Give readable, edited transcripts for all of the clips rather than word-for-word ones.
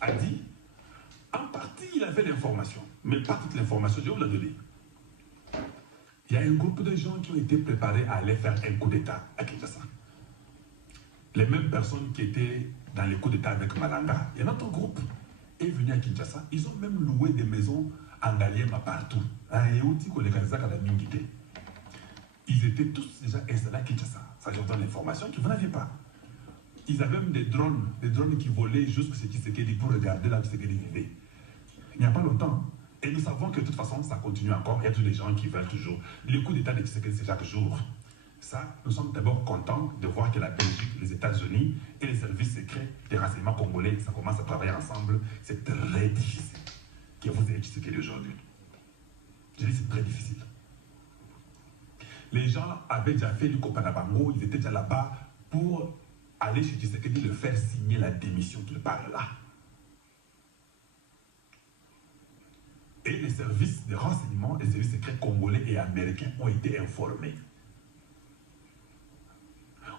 a dit, en partie il avait l'information, mais pas toute l'information, je vais vous la donner. Il y a un groupe de gens qui ont été préparés à aller faire un coup d'État à Kinshasa. Les mêmes personnes qui étaient dans les coups d'État avec Malanga, il y a un autre groupe est venu à Kinshasa. Ils ont même loué des maisons en Galiema partout. Ils étaient tous déjà installés à Kinshasa. Ça, je vous donne l'information que vous n'aviez pas. Ils avaient même des drones qui volaient jusqu'à ce Tshisekedi pour regarder là où Tshisekedi vivait. Il n'y a pas longtemps. Et nous savons que de toute façon, ça continue encore. Il y a tous les gens qui veulent toujours. Le coup d'État de Tshisekedi, c'est chaque jour. Ça, nous sommes d'abord contents de voir que la Belgique, les États-Unis et les services secrets des renseignements congolais, ça commence à travailler ensemble. C'est très difficile que vous ayez Tshisekedi aujourd'hui. Je dis c'est très difficile. Les gens avaient déjà fait du Kopanabango, ils étaient déjà là-bas pour aller chez Tshisekedi le faire signer la démission qu'il parle là. Et les services de renseignement, les services secrets congolais et américains ont été informés.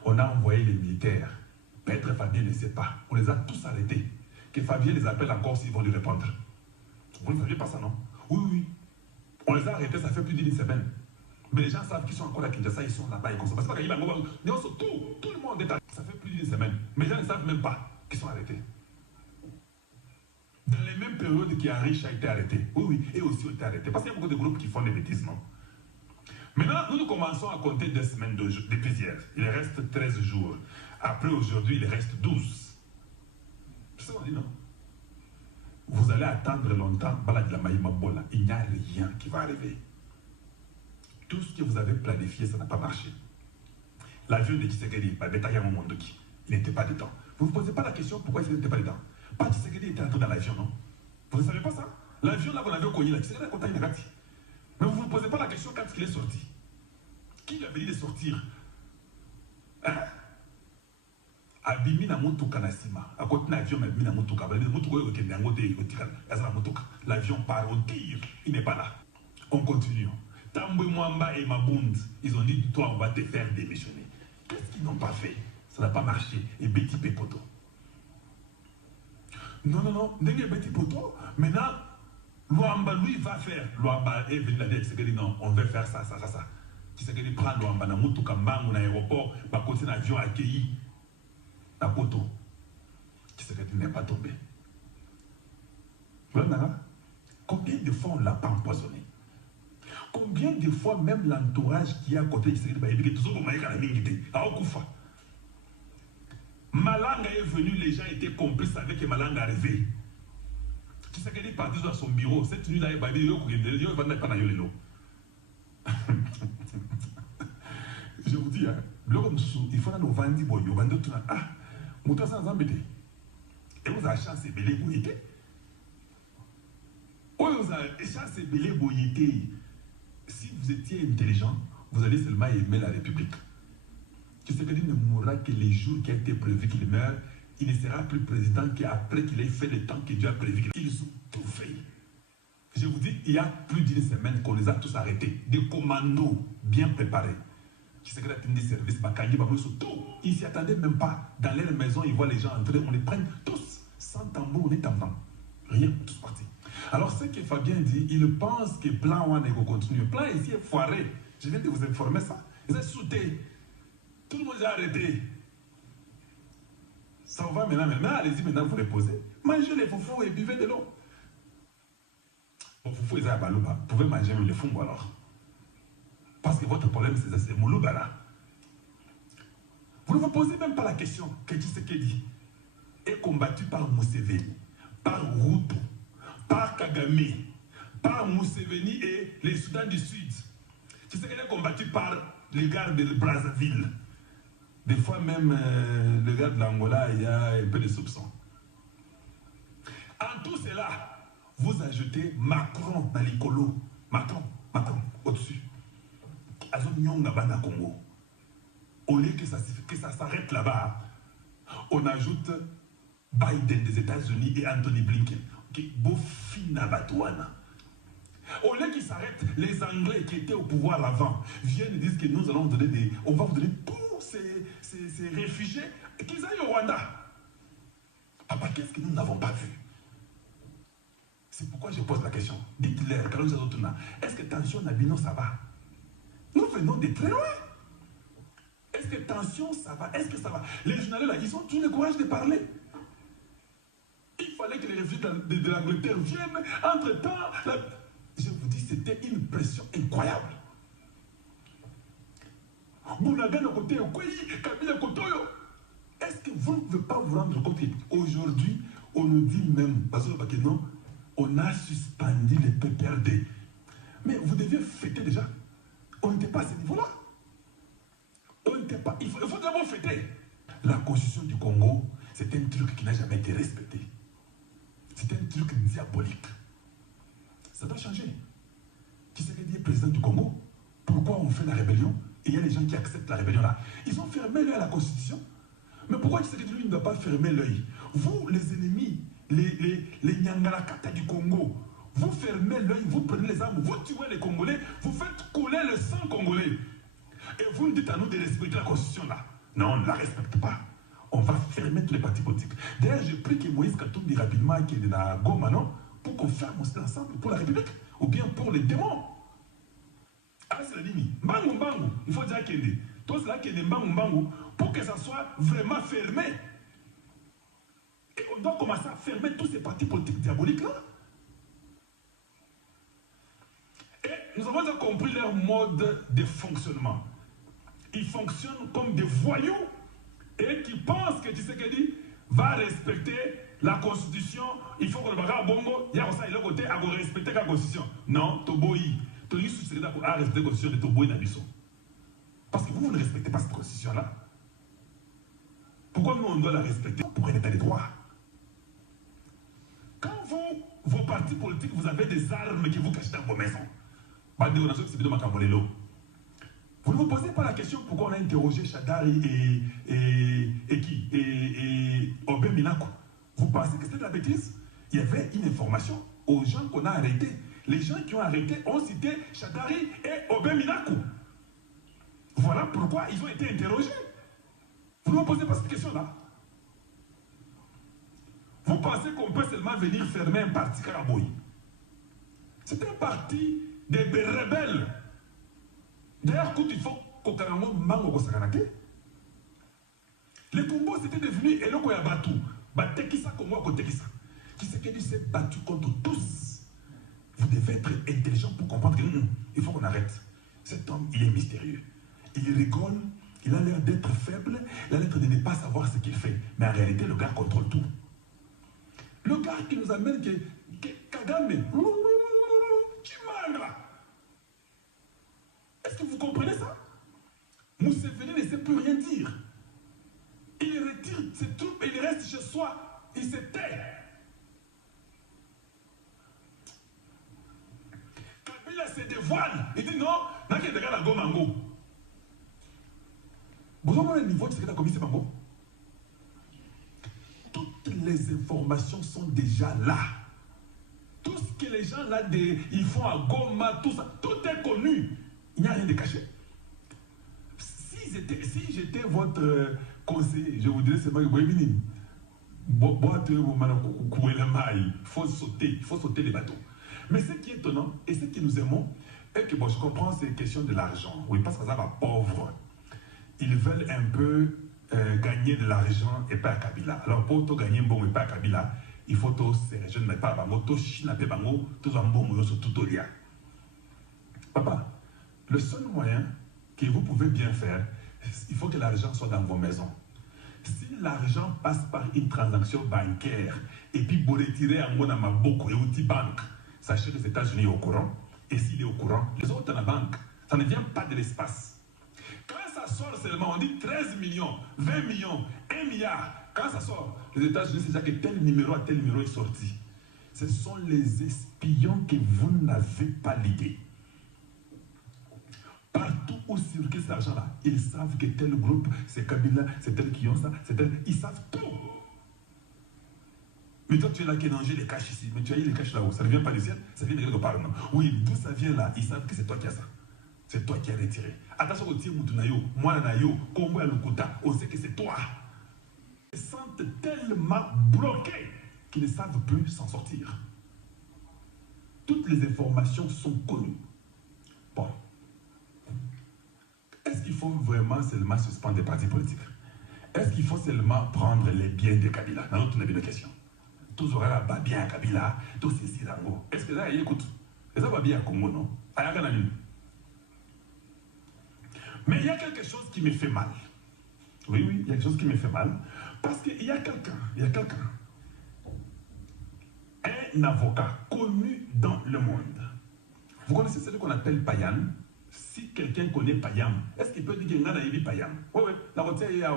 On a envoyé les militaires. Maître Fabien ne sait pas. On les a tous arrêtés. Que Fabien les appelle encore s'ils vont lui répondre. Vous ne saviez pas ça, non? Oui, oui. On les a arrêtés, ça fait plus d'une semaine. Mais les gens savent qu'ils sont encore à Kinshasa, ils sont là-bas. C'est pas qu'il y a tout le monde est arrêté. Ça fait plus d'une semaine. Mais les gens ne savent même pas qu'ils sont arrêtés. Dans les mêmes périodes qu'Henri a été arrêté. Oui, oui. Et aussi ont été arrêtés. Parce qu'il y a beaucoup de groupes qui font des bêtises, non? Maintenant, nous commençons à compter 2 semaines depuis hier. Il reste 13 jours. Après aujourd'hui, il reste 12. C'est ce qu'on dit, non? Vous allez attendre longtemps. Il n'y a rien qui va arriver. Tout ce que vous avez planifié, ça n'a pas marché. L'avion de Tshisekedi, il n'était pas dedans. Vous ne vous posez pas la question pourquoi il n'était pas dedans. Pas Tshisekedi était entré dans l'avion, non? Vous ne savez pas ça? L'avion, là, vous l'avez connu, là. Tshisekedi a contact une rati. Mais vous ne vous posez pas la question quand il est sorti. Qui lui avait dit de sortir? Hein? Abimi na motuka na sima. À côté de l'avion, abimi na motuka. L'avion part, on tire. Il n'est pas là. On continue. Tambwe Mwamba et Mabound, ils ont dit, toi, on va te faire démissionner. Qu'est-ce qu'ils n'ont pas fait? Ça n'a pas marché. Et Betty Pepoto. Non, non, non. N'est-ce Betty Pepoto? Maintenant, Luamba, lui, va faire. Luamba est venu la dire, c'est que non, on veut faire ça, ça, ça, ça. Qui c'est que prend Luamba dans Moutoukamba, dans l'aéroport, va continuer l'avion accueilli à Poto. Qui c'est que n'est pas tombé. Voilà. Combien de fois on ne l'a pas empoisonné? Combien de fois même l'entourage qui est à côté de Tshisekedi, Malanga est venu, les gens étaient complices avec que Malanga arrivait. Tshisekedi est parti dans son bureau. Cette nuit-là, il va dire je vous dis, il faut nous vendre des boyaux. Ah, mouton sans embêter. Et vous avez chance de belé boyété. Vous avez chance de belé boyété. Si vous étiez intelligent, vous allez seulement aimer la République. Tshisekedi ne mourra que les jours qui a été prévu qu'il meure. Il ne sera plus président qu'après qu'il ait fait le temps que Dieu a prévu. Ils ont tout fait. Je vous dis, il y a plus d'une semaine qu'on les a tous arrêtés. Des commandos bien préparés. Tshisekedi a tenu des services, tout. Ils ne s'y attendaient même pas. Dans leur maison, ils voient les gens entrer. On les prend tous. Sans tambour, on est tambour. Rien, tous partis. Alors, ce que Fabien dit, il pense que plan One va continuer. Le plan ici est foiré. Je viens de vous informer ça. Ils ont sauté. Tout le monde est arrêté. Ça va maintenant. Maintenant, allez-y, maintenant, vous reposez. Mangez les foufous et buvez de l'eau. Vos foufous, ils ont balouba. Vous pouvez manger les foufous alors. Parce que votre problème, c'est Moulouba là. Vous ne vous posez même pas la question que Tshisekedi est combattu par Museveni, par Ruto, par Kagame, par Museveni et les Soudans du Sud. Tshisekedi est combattu par les gars de Brazzaville. Des fois même, les gars de l'Angola, il y a un peu de soupçons. En tout cela, vous ajoutez Macron dans l'écolo. Macron, au-dessus. Azon Nyonga Bana Congo. Au lieu que ça s'arrête là-bas, on ajoute Biden des États-Unis et Anthony Blinken. Bofina Batouana. Au lieu qu'ils s'arrêtent, les Anglais qui étaient au pouvoir avant viennent et disent que nous allons vous donner on va vous donner tous ces réfugiés qu'ils aillent au Rwanda. Papa, qu'est-ce que nous n'avons pas vu? C'est pourquoi je pose la question. Dites-leur, est-ce que tension Nabino ça va? Nous venons de très loin. Est-ce que tension ça va? Est-ce que ça va? Les journalistes là, ils ont tout le courage de parler. Il fallait que les réfugiés de l'Angleterre viennent. Entre-temps, je vous dis, c'était une pression incroyable. Bounagan côté Kabila Kotoyo. Est-ce que vous ne pouvez pas vous rendre compte? Aujourd'hui, on nous dit même, parce que non, on a suspendu les PPRD. Mais vous deviez fêter déjà. On n'était pas à ce niveau-là. On n'était pas. Il faut d'abord fêter. La constitution du Congo, c'est un truc qui n'a jamais été respecté. C'est un truc diabolique. Ça doit changer. Qui c'est qui est président du Congo? Pourquoi on fait la rébellion? Et il y a les gens qui acceptent la rébellion là. Ils ont fermé l'œil à la constitution. Mais pourquoi qui c'est que lui ne doit pas fermer l'œil? Vous, les ennemis, les Nyangalakata du Congo, vous fermez l'œil, vous prenez les armes, vous tuez les Congolais, vous faites couler le sang congolais. Et vous nous dites à nous de respecter la constitution là. Non, on ne la respecte pas. On va fermer tous les partis politiques. D'ailleurs, je prie que Moïse Katumbi rapidement, qui est de la Goma, non, pour qu'on ferme aussi ensemble pour la République, ou bien pour les démons. Ah, c'est la ligne. Mbangu, mbangu, il faut dire qu'il est. Tout cela qui est mbangu, mbangu, pour que ça soit vraiment fermé. Et on doit commencer à fermer tous ces partis politiques diaboliques là. Et nous avons déjà compris leur mode de fonctionnement. Ils fonctionnent comme des voyous et qui pensent que Tshisekedi va respecter la constitution. Il faut que le bagage bongo, il y a aussi le côté à respecter la constitution. Non, Toboyi. Toboyi Tshisekedi a respecté la constitution de Toboyi Nabiso. Parce que vous ne respectez pas cette constitution-là. Pourquoi nous on doit la respecter? Pour un état de droit. Quand vous, vos partis politiques, vous avez des armes qui vous cachent dans vos maisons. Vous ne vous posez pas la question pourquoi on a interrogé Shadari et Obé Minaku. Vous pensez que c'était de la bêtise? Il y avait une information aux gens qu'on a arrêtés. Les gens qui ont arrêté ont cité Shadari et Obé Minaku. Voilà pourquoi ils ont été interrogés. Vous ne vous posez pas cette question-là. Vous pensez qu'on peut seulement venir fermer un parti Karaboui? C'est un parti des rebelles. D'ailleurs, quand il faut qu'au Karango mango sakanate, le Congo c'était devenu Eloko Yabatu, Batekisa Congo Kotekisa, qui s'est battu contre tous. Vous devez être intelligent pour comprendre qu'il faut qu'on arrête. Cet homme, il est mystérieux. Il rigole, il a l'air d'être faible, il a l'air de ne pas savoir ce qu'il fait. Mais en réalité, le gars contrôle tout. Le gars qui nous amène, Kagame, Chimanga. Est-ce que vous comprenez ça? Museveni ne sait plus rien dire. Il retire ses troupes et il reste chez soi. Il se tait. Kabila se dévoile. Il dit non, n'a qu'à la Gomango. Vous avez le niveau de ce qu'il a commis, c'est Mango? Toutes les informations sont déjà là. Tout ce que les gens là, ils font à Goma, tout ça, tout est connu. Il n'y a rien de caché. Si j'étais votre conseiller, je vous dirais c'est moi qui il faut sauter les bateaux. Mais ce qui est étonnant et ce que nous aimons est que je comprends ces questions de l'argent. Oui, parce que ça va pauvre. Ils veulent un peu gagner de l'argent et pas à Kabila. Alors pour tout gagner bon et pas à Kabila, il faut tous ces régions ne pas bango, tous china pe bango, tous en bon sur tout au lien. Papa, le seul moyen que vous pouvez bien faire, il faut que l'argent soit dans vos maisons. Si l'argent passe par une transaction bancaire et puis vous retirez en mon amaboko et outil banque, sachez que les États-Unis sont au courant. Et s'il est au courant, les autres dans la banque, ça ne vient pas de l'espace. Quand ça sort seulement, on dit 13 millions, 20 millions, 1 milliard. Quand ça sort, les États-Unis, c'est déjà que tel numéro à tel numéro est sorti. Ce sont les espions que vous n'avez pas l'idée. Partout où circule cet argent-là, ils savent que tel groupe, c'est Kabila, c'est tel qui ont ça, c'est tel. Ils savent tout. Mais toi, tu es là qui as mangé les caches ici. Mais tu as eu les caches là-haut. Ça ne vient pas du ciel, ça vient de quelque part. Non. Oui, d'où ça vient là, ils savent que c'est toi qui as ça. C'est toi qui as retiré. Attention au tir Moutunayo, moi Nayo, Kombo Alukuta, on sait que c'est toi. restent tellement bloqués qu'ils ne savent plus s'en sortir. Toutes les informations sont connues. Bon. Est-ce qu'il faut vraiment seulement suspendre des partis politiques? Est-ce qu'il faut seulement prendre les biens de Kabila? Dans notre question. Tous aura pas bien à Kabila, tous ces sirango. Est-ce que là, écoute, ça va bien à Congo, non? Mais il y a quelque chose qui me fait mal. Oui, oui, il y a quelque chose qui me fait mal. Parce qu'il y a quelqu'un, un avocat connu dans le monde. Vous connaissez celui qu'on appelle Payam? Si quelqu'un connaît Payam, est-ce qu'il peut dire qu'il y a un Payam? Oui, oui, la routière, il y a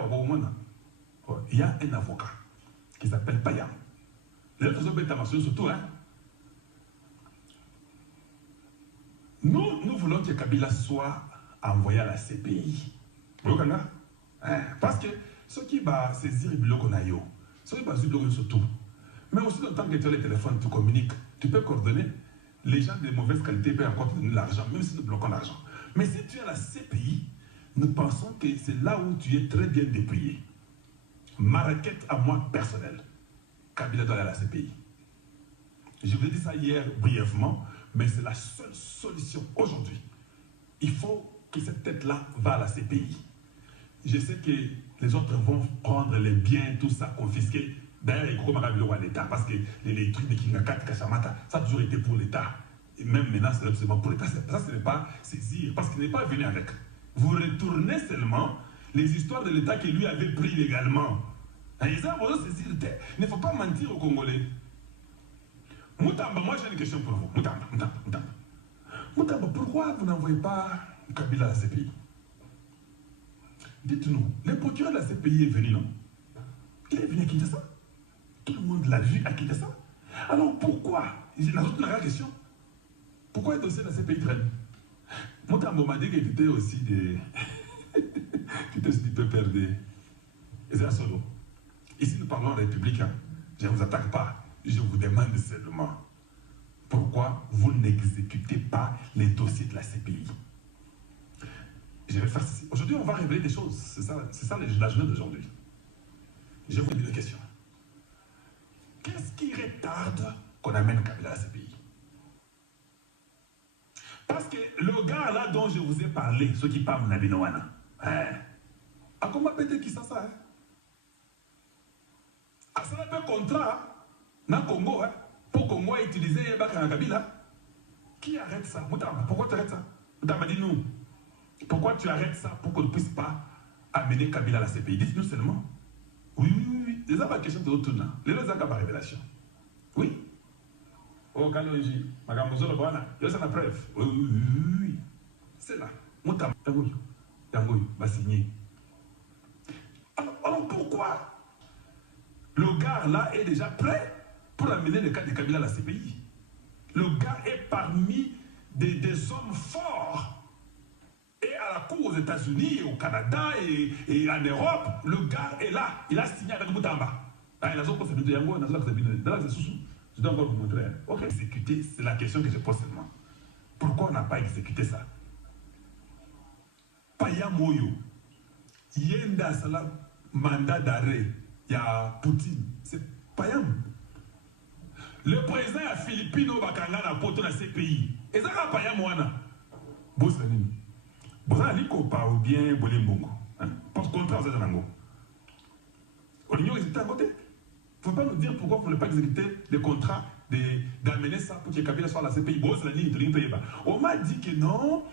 un avocat qui s'appelle Payam. Les autres sont surtout, hein? Nous voulons que Kabila soit envoyé à la CPI. Vous voyez, parce que ce qui va saisir le bloc, ce qui va saisir le bloc surtout. Mais aussi, dans le temps que tu as les téléphones, tu communiques, tu peux coordonner. Les gens de mauvaise qualité peuvent encore te donner l'argent, même si nous bloquons l'argent. Mais si tu es à la CPI, nous pensons que c'est là où tu es très bien dépouillé. Ma requête à moi personnelle, Kabila doit aller à la CPI. Je vous ai dit ça hier brièvement, mais c'est la seule solution aujourd'hui. Il faut que cette tête-là va à la CPI. Je sais que les autres vont prendre les biens, tout ça, confisquer. D'ailleurs, il faut que à l'État, parce que les trucs de Kingakat, Kachamata, ça a toujours été pour l'État. Et même maintenant, c'est absolument pour l'État. Ça, ce n'est pas saisir, parce qu'il n'est pas venu avec. Vous retournez seulement les histoires de l'État qui lui avait pris légalement. Il ne faut pas mentir aux Congolais. Moutamba, moi j'ai une question pour vous. Moutamba, pourquoi vous n'envoyez pas Kabila à la CPI? Dites-nous, le procureur de la CPI est venu, non? Il est venu à Kinshasa. Tout le monde l'a vu à Kinshasa. Alors pourquoi? La question. Pourquoi le dossier de la CPI traîne? Moutamba m'a dit que tu étais aussi des... tu étais aussi du peu perdu. Et c'est un solo. Ici nous parlons républicain. Je ne vous attaque pas. Je vous demande seulement pourquoi vous n'exécutez pas les dossiers de la CPI. Je vais faire ceci. Aujourd'hui, on va révéler des choses. C'est ça la journée d'aujourd'hui. Je vous pose une question. Qu'est-ce qui retarde qu'on amène Kabila à la CPI? Parce que le gars là dont je vous ai parlé, ceux qui parlent de Nabinoana, a comment peut-être qui ça? A ça un contrat dans le Congo, pour Congo utiliser Kabila. Qui arrête ça? Moutamba, pourquoi tu arrêtes ça? Moutamba, dis-nous. Pourquoi tu arrêtes ça pour qu'on ne puisse pas amener Kabila à la CPI? Dites-nous seulement. Oui. C'est ça ma question de l'autre tournant. Les autres ont par révélation. Oui. Oh, Kalonji, Madame Bozolo Boana, il y a la preuve. Oui. C'est là. Moutamba, Yangoui, va signer. Alors pourquoi le gars là est déjà prêt pour amener le cas de Kabila à la CPI? Le gars est parmi des hommes forts. Et à la cour aux États-Unis, au Canada et en Europe, le gars est là. Il a signé avec Moutamba. Il a dit que Yango, je dois encore vous montrer. Ok, exécuter, c'est la question que je pose seulement. Pourquoi on n'a pas exécuté ça? Paya Moyo, Yenda Salam, mandat d'arrêt, il y a Poutine. C'est Payam. Le président a Filipino Bakanga na poto na CPI. Et ça va Payam Wana. Bossanini. Vous avez dit qu'on parle bien Bolembongo. Parce qu'on contrat, vous êtes en Ango. On ignore exécuter à côté. Il ne faut pas nous dire pourquoi vous ne pouvez pas exécuter le contrat d'amener ça pour que Kabila soit à la CPI. On m'a dit que non,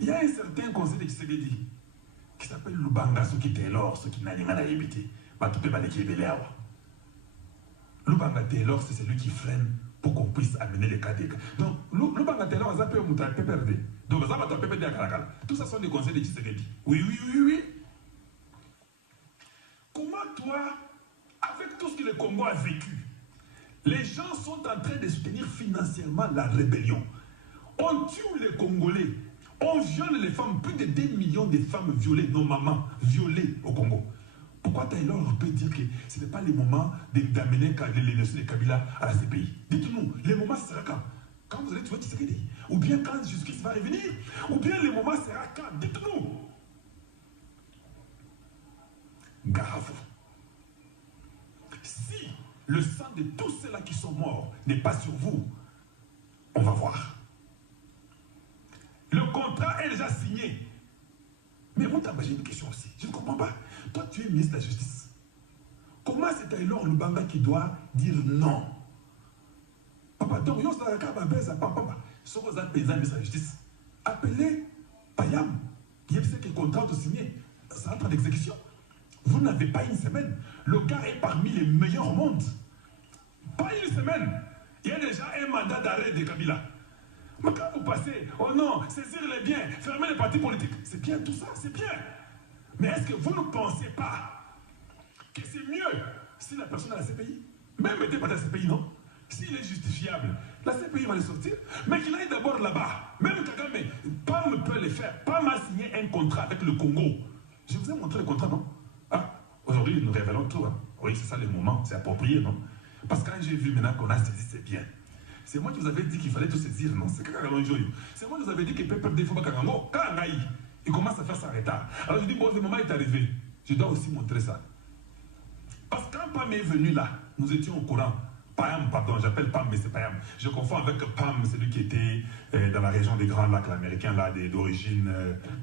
il y a un certain conseil de Tshisekedi qui s'appelle Lubanga, ce qui était l'or, ce qui n'a rien à éviter. Lubanga Taylor, c'est celui qui freine pour qu'on puisse amener les cas des cas. Donc, Lubanga Taylor, ça peut être PPRD. Donc, ça va être PPRD à Kalakala. Tout ça sont des conseils de Tshisekedi. Oui. Comment toi, avec tout ce que le Congo a vécu, les gens sont en train de soutenir financièrement la rébellion. On tue les Congolais. On viole les femmes. Plus de 2 millions de femmes violées, nos mamans violées au Congo. Pourquoi Taylor peut dire que ce n'est pas le moment d'amener les dossiers de Kabila à la CPI? Dites-nous, le moment sera quand? Quand vous allez trouver Tshisekedi? Ou bien quand la justice va revenir? Ou bien le moment sera quand? Dites-nous. Gare à vous. le sang de tous ceux-là qui sont morts n'est pas sur vous. On va voir. Le contrat est déjà signé. Mais moi, j'ai une question aussi. Je ne comprends pas. Toi, tu es ministre de la Justice. Comment c'est Taylor Lubanga qui doit dire non? Papa, donc, yo, ça va papa. Si vous êtes paysan ministre de la Justice, appelez Payam. Il y a que le contrat de signé. C'est en train d'exécution. Vous n'avez pas une semaine. Le gars est parmi les meilleurs au monde. Pas une semaine. Il y a déjà un mandat d'arrêt de Kabila. Mais quand vous passez, oh non, saisir les biens, fermer les partis politiques, c'est bien tout ça, c'est bien. Mais est-ce que vous ne pensez pas que c'est mieux si la personne a la CPI? Même mettez pas la CPI, non? S'il est justifiable, la CPI va le sortir, mais qu'il aille d'abord là-bas. Même Kagame, PAM peut le faire. PAM a signé un contrat avec le Congo. Je vous ai montré le contrat, non? Ah, aujourd'hui, nous révélons tout. Hein? Oui, c'est ça le moment, c'est approprié, non? Parce que quand j'ai vu maintenant qu'on a saisi, c'est bien. C'est moi qui vous avais dit qu'il fallait tout saisir, non? C'est c'est moi qui vous avais dit que PPRD, il faut pas Kagango. Quand il commence à faire ça en retard. Alors je dis, bon, le moment est arrivé. Je dois aussi montrer ça. Parce que quand PAM est venu là, nous étions au courant. PAM, pardon, j'appelle PAM, mais c'est PAM. Je confonds avec PAM, celui qui était dans la région des Grands Lacs américains, là, d'origine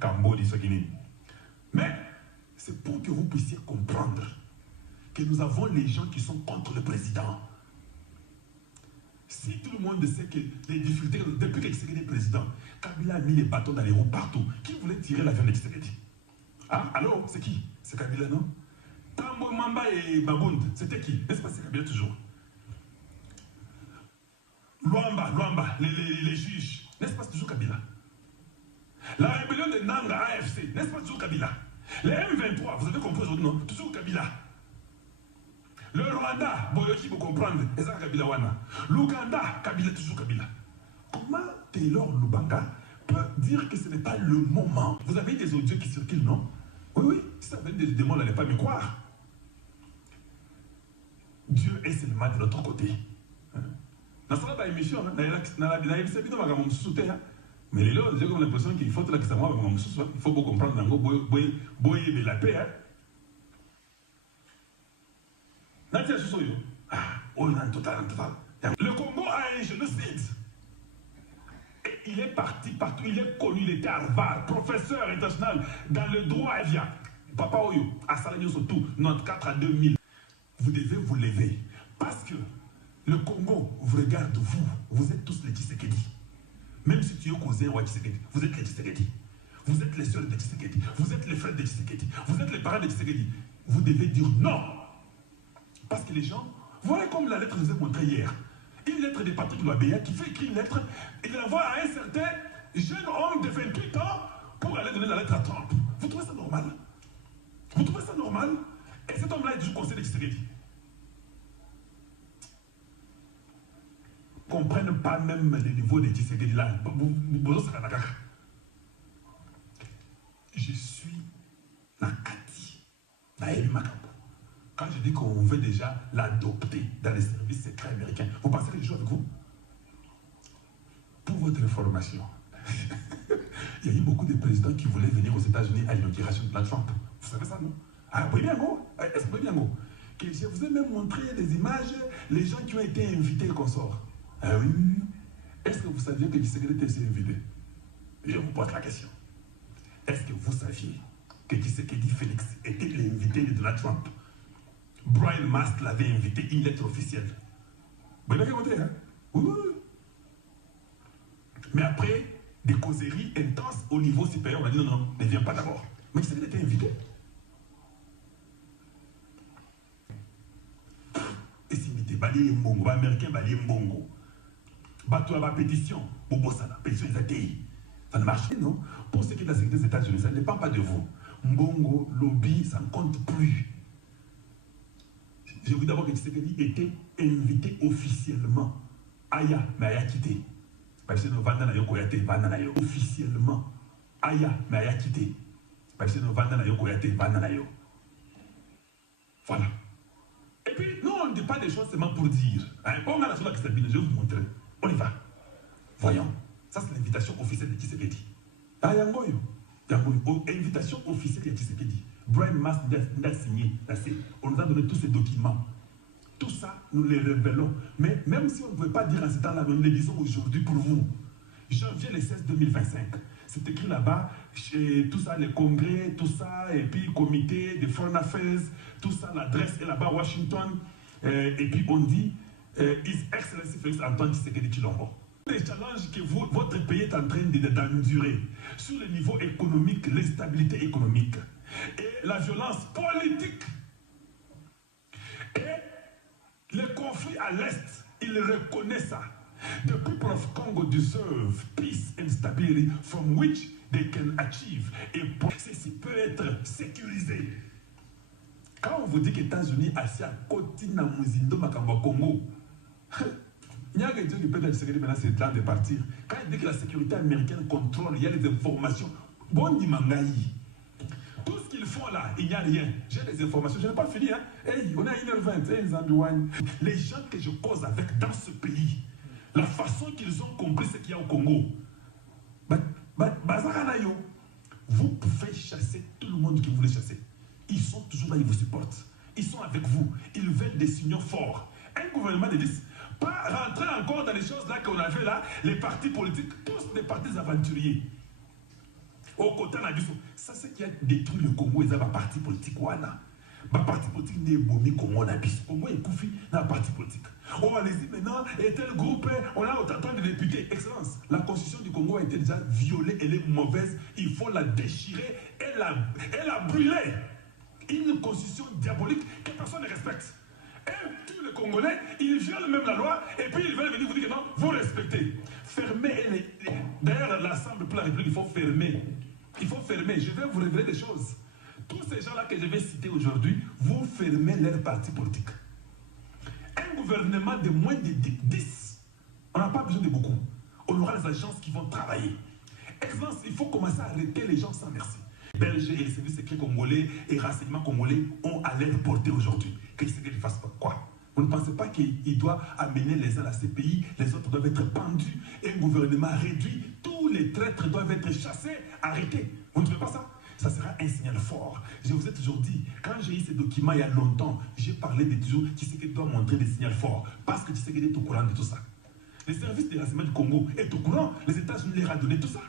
Cambodge, Guinée. Mais c'est pour que vous puissiez comprendre que nous avons les gens qui sont contre le président. Si tout le monde sait que les difficultés, depuis que Tshisekedi est président, Kabila a mis les bâtons dans les roues partout. Qui voulait tirer l'avion de Tshisekedi? Ah, allô, c'est qui? C'est Kabila, non? Tambo Mamba et Babound, c'était qui? N'est-ce pas, c'est Kabila toujours? Luamba, les juges, n'est-ce pas, c'est toujours Kabila? La rébellion de Nanga AFC, n'est-ce pas, toujours Kabila? Les M23, vous avez compris aujourd'hui, non? Toujours Kabila. Le Rwanda, Boyoki, vous comprendre, c'est ça Kabila Wana. L'Ouganda, Kabila, toujours Kabila. Comment Taylor Lubanga peut dire que ce n'est pas le moment? Vous avez des audios qui circulent, non? Oui, si ça vient des démons, n'allez pas me croire. Dieu est seulement de notre côté. Dans cette émission, mais les gens, j'ai comme l'impression qu'il faut que ça moi, il faut comprendre la paix. Le Congo a un génocide. Et il est parti partout, il est connu, il était à Harvard, professeur international dans le droit indien. Papa Oyo, à Salanio surtout, 94 à 2000. Vous devez vous lever. Parce que le Congo vous regarde, vous êtes tous les Tshisekedi. Même si tu es cousin ou Tshisekedi, vous êtes les Tshisekedi. Vous êtes les sœurs de Tshisekedi. Vous êtes les frères de Tshisekedi. Vous êtes les parents de Tshisekedi. Vous devez dire non. Parce que les gens, voilà comme la lettre que je vous ai montrée hier. Une lettre de Patrick Loabéa qui fait écrire une lettre, il l'envoie à un certain jeune homme de 28 ans pour aller donner la lettre à Trump. Vous trouvez ça normal? Vous trouvez ça normal? Et cet homme-là est du conseil de Tshisekedi. Ils ne comprennent pas même le niveau de Tshisekedi là. Je suis la Kati, la Eli Makambo. Quand je dis qu'on veut déjà l'adopter dans les services secrets américains, vous pensez que je joue avec vous? Pour votre information, il y a eu beaucoup de présidents qui voulaient venir aux États-Unis à l'inauguration de Trump. Vous savez ça, non? Ah, oui, bien, go. Est-ce que vous bien, go? Que je vous ai même montré des images, les gens qui ont été invités et consorts. Ah oui. Est-ce que vous saviez que Tshisekedi était invité? Je vous pose la question. Est-ce que vous saviez que Tshisekedi Félix était l'invité de Donald Trump? Brian Mast l'avait invité, une lettre officielle. Vous l'avez compté, hein? Oui. Mais après, des causeries intenses au niveau supérieur, on a dit non, ne viens pas d'abord. Mais Tshisekedi était invité. Et si vous êtes balayé Mbongo, américain balayé Mbongo, bateau à pétition, Bobo Sana, pétition des ATI. Ça ne marche pas, non? Pour ce qui est de la sécurité des États-Unis, ça ne dépend pas de vous. Mbongo, lobby, ça ne compte plus. Je vous dis d'abord que Tshisekedi était invité officiellement. Aya, mais Aya quitté. Parce que nous vendons officiellement. Aya, mais Aya quitté. Parce que nous vendons voilà. Et puis, nous, on ne dit pas des choses seulement pour dire. On a la chose là qui s'habille, je vais vous montrer. On y va. Voyons. Ça, c'est l'invitation officielle de Tshisekedi. Ah, Yangoyo. Invitation officielle de Tshisekedi. Brian Mast a signé. On nous a donné tous ces documents. Tout ça, nous les révélons. Mais même si on ne pouvait pas dire en ce temps-là, nous les disons aujourd'hui pour vous. Janvier le 16 2025. C'est écrit là-bas, tout ça, les congrès, tout ça, et puis comité de Foreign Affairs, tout ça, l'adresse est là-bas, Washington. Et puis on dit, His Excellency Félix Antoine Tshisekedi Tshilombo. Les challenges que votre pays est en train d'endurer sur le niveau économique, l'instabilité économique et la violence politique et les conflits à l'Est, il reconnaît ça. The people of Congo deserve peace and stability from which they can achieve. Et ceci peut être sécurisé. Quand on vous dit que les États-Unis assis à côté de Muzindo Makamba Congo, il y a quelqu'un qui peut être sécurité maintenant, c'est le temps de partir. Quand il dit que la sécurité américaine contrôle, il y a des informations. Bon, ni mangaï. Tout ce qu'ils font là, il n'y a rien. J'ai des informations, je n'ai pas fini. Hein? Hey, on est à 1h20. Hey, les gens que je cause avec dans ce pays, la façon qu'ils ont compris ce qu'il y a au Congo, vous pouvez chasser tout le monde que vous voulez chasser. Ils sont toujours là, ils vous supportent. Ils sont avec vous. Ils veulent des signaux forts. Un gouvernement de 10, pas rentrer encore dans les choses là qu'on avait là, les partis politiques, tous des partis aventuriers. Au côté de la Bissau, ça c'est qui a détruit le Congo, ils avaient un parti politique. Voilà. Le parti politique n'est pas Congo, la Bissau. Congo est couffé dans le parti politique. On va les dire maintenant, et tel groupe, on a autant de députés. Excellence, la constitution du Congo a été déjà violée, elle est mauvaise, il faut la déchirer et la brûler. Une constitution diabolique que personne ne respecte. Et tous les Congolais, ils violent même la loi et puis ils veulent venir vous dire que non, vous respectez. Fermez d'ailleurs l'Assemblée pour la République, il faut fermer. Il faut fermer. Je vais vous révéler des choses. Tous ces gens-là que je vais citer aujourd'hui, vous fermez leur parti politique. Un gouvernement de moins de 10, on n'a pas besoin de beaucoup. On aura les agences qui vont travailler. Excellence, il faut commencer à arrêter les gens sans merci. Les Belges et les services secrets congolais et les renseignements congolais ont à l'air porté aujourd'hui. Qu'ils ne fassent pas quoi? Vous ne pensez pas qu'il doit amener les uns à ces pays, les autres doivent être pendus, et un gouvernement réduit, tous les traîtres doivent être chassés, arrêtés. Vous ne trouvez pas ça? Ça sera un signal fort. Je vous ai toujours dit, quand j'ai eu ces documents il y a longtemps, j'ai parlé de toujours Tshisekedi doit montrer des signaux forts, parce que Tshisekedi est au courant de tout ça. Les services de renseignement du Congo est au courant, les États-Unis leur ont donné tout ça.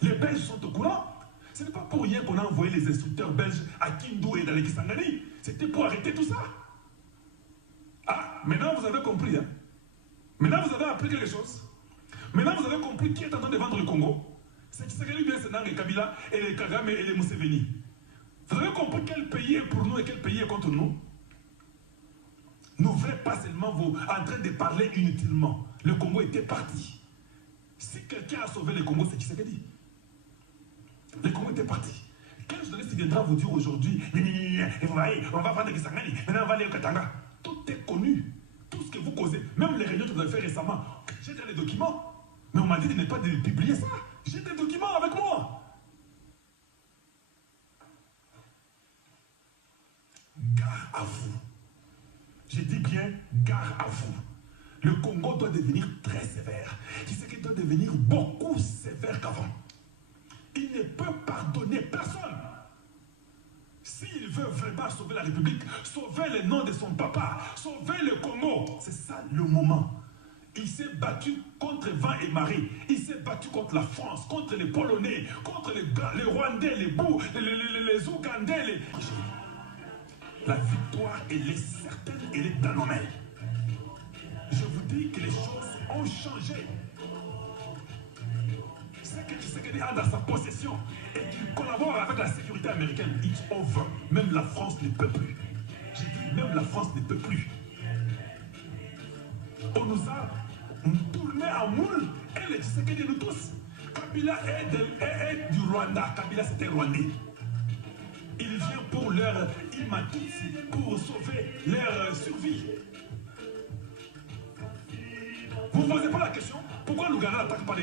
Les Belges sont au courant. Ce n'est pas pour rien qu'on a envoyé les instructeurs belges à Kindu et dans les Kisangani. C'était pour arrêter tout ça. Ah, maintenant vous avez compris. Hein? Maintenant vous avez appris quelque chose. Maintenant vous avez compris qui est en train de vendre le Congo. C'est Tshisekedi bien, c'est Nang et Kabila et les Kagame et les Museveni. Vous avez compris quel pays est pour nous et quel pays est contre nous. N'ouvrez pas seulement vous en train de parler inutilement. Le Congo était parti. Si quelqu'un a sauvé le Congo, c'est Tshisekedi. Le Congo était parti. Quel journaliste viendra vous dire aujourd'hui, vous voyez, on va prendre Kisangani, maintenant on va aller au Katanga. Tout est connu. Tout ce que vous causez, même les réunions que vous avez fait récemment, j'ai déjà les documents. Mais on m'a dit de ne pas de publier ça. J'ai des documents avec moi. Gare à vous. J'ai dit bien, gare à vous. Le Congo doit devenir très sévère. Tu sais qu'il doit devenir beaucoup sévère qu'avant. Il ne peut pardonner personne. S'il veut vraiment sauver la République, sauver le nom de son papa, sauver le Congo, c'est ça le moment. Il s'est battu contre vent et marée. Il s'est battu contre la France, contre les Polonais, contre les Rwandais, les Ougandais. La victoire, elle est certaine, elle est dans nos mains. Je vous dis que les choses ont changé. C'est que Tshisekedi a dans sa possession et qu'il collabore avec la sécurité américaine. It's over. Même la France ne peut plus. J'ai dit, même la France ne peut plus. On nous a tourné en moule et les Tshisekedi nous tous. Kabila est du Rwanda. Kabila c'était rwandais. Il vient pour leur Imatutsi, pour sauver leur survie. Vous ne posez pas la question, pourquoi l'Ouganda n'attaque pas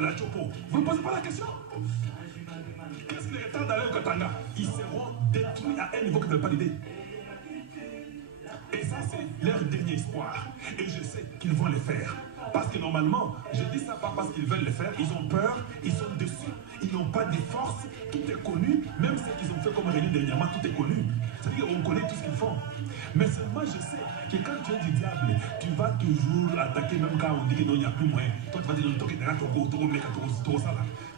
la Chopo? Vous ne posez pas la question. Qu'est-ce qui les retarde d'aller au Katanga? Ils seront détruits à un niveau que vous n'avez pas l'idée. Et ça, c'est leur dernier espoir. Et je sais qu'ils vont le faire. Parce que normalement, je dis ça pas parce qu'ils veulent le faire, ils ont peur, ils sont dessus, ils n'ont pas de force, tout est connu, même ce qu'ils ont fait comme réunion dernièrement, tout est connu. C'est-à-dire qu'on connaît tout ce font. Mais seulement je sais que quand tu es du diable, tu vas toujours attaquer, même quand on dit qu'il n'y a plus moyen. Toi, tu vas dire,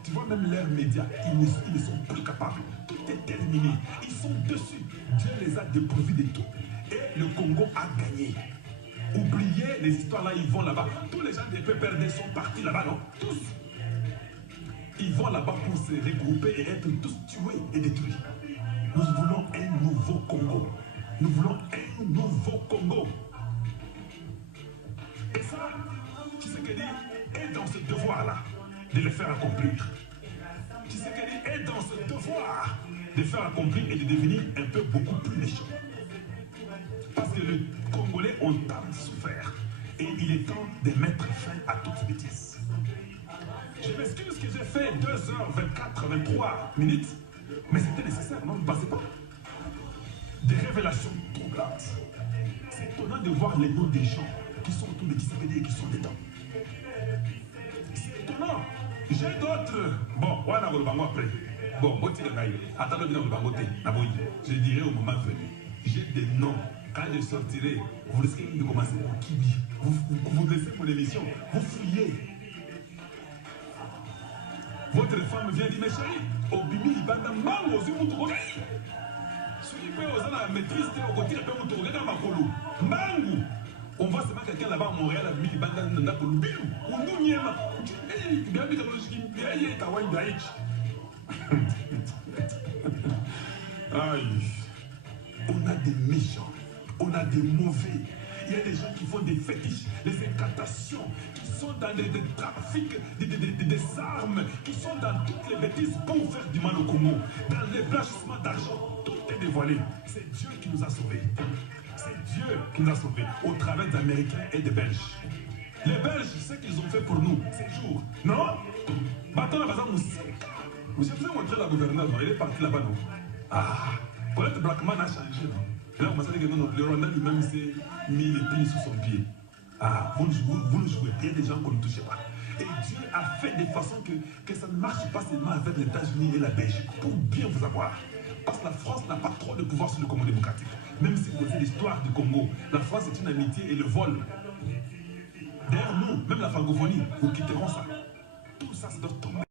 tu vois, même leurs médias, ils ne sont plus capables. Tout est terminé. Ils sont dessus. Dieu les a dépourvus de tout. Et le Congo a gagné. Oubliez les histoires là, ils vont là-bas. Tous les gens des PPRD sont partis là-bas, non? Tous. Ils vont là-bas pour se regrouper et être tous tués et détruits. Nous voulons un nouveau Congo. Nous voulons un nouveau Congo. Et ça, Tshisekedi est dans ce devoir-là de le faire accomplir. Tshisekedi est dans ce devoir de faire accomplir et de devenir un peu beaucoup plus méchant. Parce que les Congolais ont tant souffert. Et il est temps de mettre fin à toute bêtise. Je m'excuse que j'ai fait 2h24, 23 minutes, mais c'était nécessaire, non? Ne pensez pas? Des révélations troublantes. C'est étonnant de voir les noms des gens qui sont autour de Tshisekedi et qui sont dedans. C'est étonnant. J'ai d'autres. Bon, on va le bango après. Bon, attendez, je dirai au moment venu. J'ai des noms. Quand je sortirai, vous risquez de commencer pour Kibi. Vous laissez mon émission, vous fouillez. Votre femme vient dire, mais chérie, au Bibi, il va dans mango, si vous trouvez. Celui qui peut oser la maîtrise, au côté, il peut vous trouver dans ma colo. Mango. On voit seulement quelqu'un là-bas à Montréal, à Bibi, dans la colo. Bilou, ou nous, Niema. On a des méchants. On a des mauvais. Il y a des gens qui font des fétiches, des incantations, qui sont dans des trafics, des armes, qui sont dans toutes les bêtises pour faire du mal au Congo. Dans les blanchissements d'argent, tout est dévoilé. C'est Dieu qui nous a sauvés. C'est Dieu qui nous a sauvés au travers d'Américains et des Belges. Les Belges, ce qu'ils ont fait pour nous, ces jours, non? Maintenant, la base, vous avez montré la gouverneure, il est parti là-bas, non? Ah, Colette Blackman a changé, non? Et là, vous savez que le Rwanda lui-même s'est mis les pieds sous son pied. Ah, vous le jouez. Il y a des gens qu'on ne touche pas. Et Dieu a fait de façon que ça ne marche pas seulement avec les États-Unis et la Belgique. Pour bien vous avoir. Parce que la France n'a pas trop de pouvoir sur le Congo démocratique. Même si vous connaissez l'histoire du Congo, la France est une amitié et le vol. D'ailleurs, nous, même la francophonie, nous quitterons ça. Tout ça, c'est doit tomber.